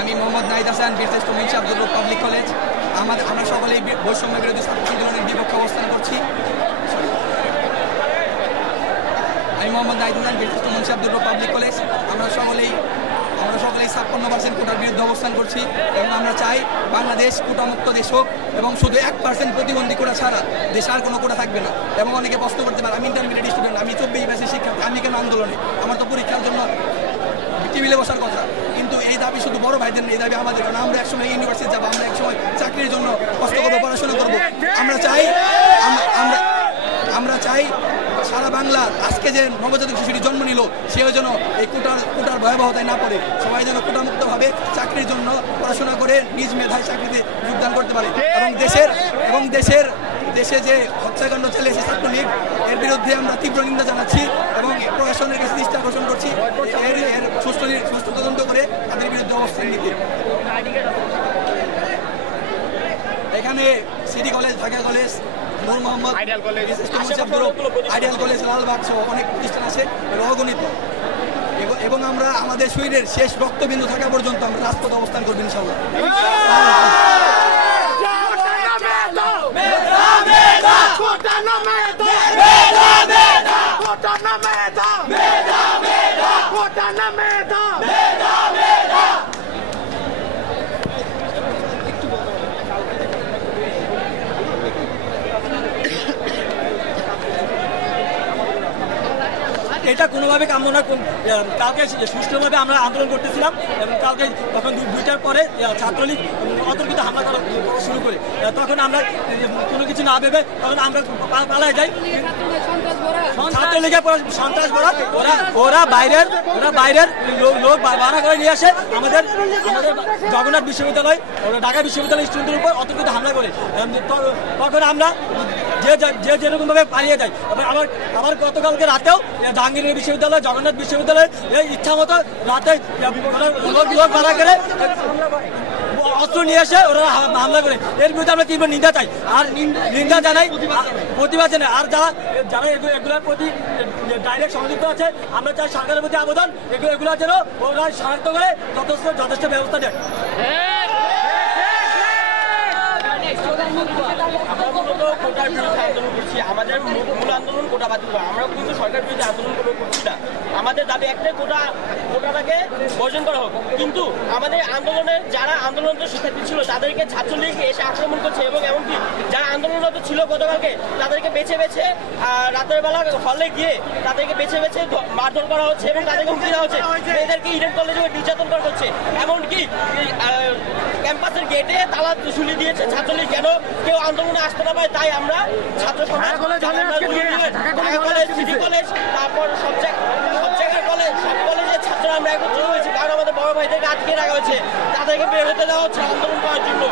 আমি মোহাম্মদ নাহিদ হাসান, বীরশ্রেষ্ঠ মুন্সি আব্দুল রব পাবলিক কলেজ। আমরা সকলেই বৈষম্য বিরোধী ছাত্র আন্দোলনের বিপক্ষে অবস্থান করছি। আমি মোহাম্মদ নাহিদ হাসান, বীরশ্রেষ্ঠ মুন্সি আব্দুল রব পাবলিক কলেজ। আমরা সকলেই 56% কোটার বিরুদ্ধে অবস্থান করছি এবং আমরা চাই বাংলাদেশ কোটামুক্ত দেশ হোক এবং শুধু 1% প্রতিবন্ধী কোটা ছাড়া দেশে আর কোনো কোটা থাকবে না। এবং অনেকে প্রশ্ন করতে পারে, আমি ইন্টারমিডিয়েট স্টুডেন্ট, আমি 24 ব্যাচের শিক্ষার্থী, আমি কেন আন্দোলনে? আমার তো পরীক্ষার জন্য টেবিলে বসার কথা। কিন্তু এই দাবি শুধু বড় ভাইদের নেই, এই দাবি আমাদের। কারণ আমরা একসময় ইউনিভার্সিটি যাবো, আমরা একসময় চাকরির জন্য কষ্ট করবো, পড়াশোনা করবো। আমরা চাই সারা বাংলা আজকে যে নবজাতক শিশুটি জন্ম নিল, সেও যেন এই কোটার ভয়াবহতায় না পড়ে। সবাই যেন কোটামুক্তভাবে চাকরির জন্য পড়াশোনা করে নিজ মেধায় চাকরিতে যোগদান করতে পারে। এবং দেশে যে হত্যাকাণ্ড চালিয়েছে ছাত্রলীগ, এর বিরুদ্ধে আমরা তীব্র নিন্দা জানাচ্ছি এবং প্রশাসনের কাছে দৃষ্টি আকর্ষণ করছি এর সুষ্ঠু তদন্ত করে তাদের বিরুদ্ধে অবস্থান নিতে। এখানে সিটি কলেজ, ঢাকা কলেজ, নূর মোহাম্মদ, আইডিয়াল কলেজ, লালবাগ সহ অনেক প্রতিষ্ঠান আছে, অগণিত। এবং আমরা আমাদের শরীরের শেষ রক্তবিন্দু থাকা পর্যন্ত আমরা রাজপথে অবস্থান করবো ইনশাআল্লাহ। এটা কোনোভাবে কাম্য না। কালকে সুষ্ঠুভাবে আমরা আন্দোলন করতেছিলাম এবং কালকে তখন 2টার পরে ছাত্রলীগ অতর্কিত হামলা করা শুরু করে, তখন আমরা কোনো কিছু না ভেবে তখন আমরা পালায় যাই। ছাত্রলীগের সন্ত্রাস ভরা ওরা বাইরের লোক ভাড়া করে নিয়ে আসে আমাদের জগন্নাথ বিশ্ববিদ্যালয়, ঢাকা বিশ্ববিদ্যালয় স্টুডেন্টের উপর অতর্কিত হামলা করে। তখন আমরা যে যেরকমভাবে পালিয়ে যাই। আবার গতকালকে রাতেও জাহাঙ্গীরনগর বিশ্ববিদ্যালয়, জগন্নাথ বিশ্ববিদ্যালয় ইচ্ছা মতো রাতে লোক ভাড়া করে অস্ত্র নিয়ে এসে ওরা হামলা করে। এর বিরুদ্ধে আমরা তীব্র নিন্দা চাই, আর নিন্দা জানাই, প্রতিবাদ জানাই। আর যারা এগুলোর প্রতি ডাইরেক্ট সংযুক্ত আছে, আমরা চাই সরকারের প্রতি আবেদন, এগুলো যেন ওরা শনাক্ত করে যথেষ্ট ব্যবস্থা নেয়। কোটার বিরুদ্ধে আন্দোলন করছি, আমাদের মূল আন্দোলন কোটা বাতিল করা। আমরা কিন্তু সরকার বিরুদ্ধে আন্দোলন করছি না। আমাদের দাবি একটাই, কোটাটাকে বর্জন করা হোক। কিন্তু আমাদের আন্দোলনের যারা আন্দোলনরত শিক্ষার্থী ছিল তাদেরকে ছাত্রলীগ এসে আক্রমণ করছে এবং এমনকি যারা আন্দোলনরত ছিল গতকালকে তাদেরকে বেছে রাতের বেলা হলে গিয়ে তাদেরকে বেছে মারধর করা হচ্ছে এবং তাদেরকে হুমকি দেওয়া হচ্ছে। মেয়েদেরকে ইডেন কলেজে নির্যাতন করা হচ্ছে, এমনকি ক্যাম্পাসের গেটে তালা ঝুলিয়ে দিয়েছে ছাত্রলীগ, কেন কেউ আন্দোলনে আসতে না পারে। তাই আমরা ছাত্র সমাজ কলেজ, সিটি কলেজ, তারপর সব জায়গার কলেজ, সব কলেজের ছাত্ররা আমরা একত্রিত হয়েছি, কারণ আমাদের বড় ভাইদেরকে আটকে রাখা হয়েছে, তাদেরকে বের হতে দেওয়া হচ্ছে আন্দোলন করার জন্য।